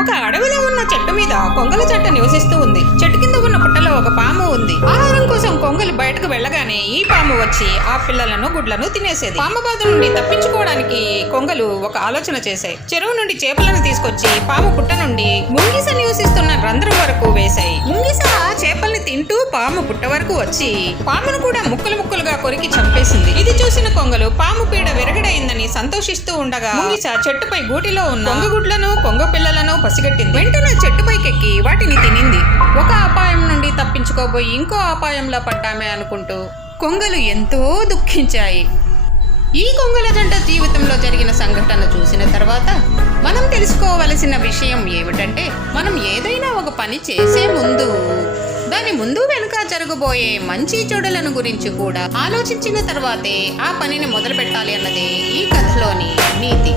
ఒక అడవిలో ఉన్న చెట్టు మీద కొంగల చెట్టు నివసిస్తూ ఉంది. చెట్టు కింద ఉన్న పుట్టలో ఒక పాము ఉంది. ఆహారం కోసం కొంగలు బయటకు వెళ్ళగానే ఈ పాము వచ్చి ఆ పిల్లలను గుడ్లను తినేసేది. పాము బాధ నుండి తప్పించుకోవడానికి కొంగలు ఒక ఆలోచన చేశాయి. చెరువు నుండి చేపలను తీసుకొచ్చి పాము పుట్ట నుండి ముంగిస నివసిస్తున్న రంధ్రం వరకు వేశాయి. ముంగిస చేపల్ని తింటూ పాము పుట్ట వరకు వచ్చి పామును కూడా ముక్కలు ముక్కలుగా కొరికి చంపేసింది. ఇది చూసిన కొంగలు పాము పీడ విరగడైందని సంతోషిస్తూ ఉండగా ముంగిస చెట్టుపై గూటిలో ఉన్న కొంగ గుడ్లను కొంగ పిల్లలను పసిగట్టింది. వెంటనే చెట్టుపైకెక్కి వాటిని తినింది. ఒక అపాయం నుండి తప్పించుకోబోయి ఇంకో అపాయంలో పడ్డామే అనుకుంటూ కొంగలు ఎంతో దుఃఖించాయి. ఈ కొంగల జంట జీవితంలో జరిగిన సంఘటన చూసిన తర్వాత మనం తెలుసుకోవలసిన విషయం ఏమిటంటే, మనం ఏదైనా ఒక పని చేసే ముందు దాని ముందు వెనుక జరగబోయే మంచి చెడులను గురించి కూడా ఆలోచించిన తర్వాతే ఆ పనిని మొదలు పెట్టాలి అన్నదే ఈ కథలోని నీతి.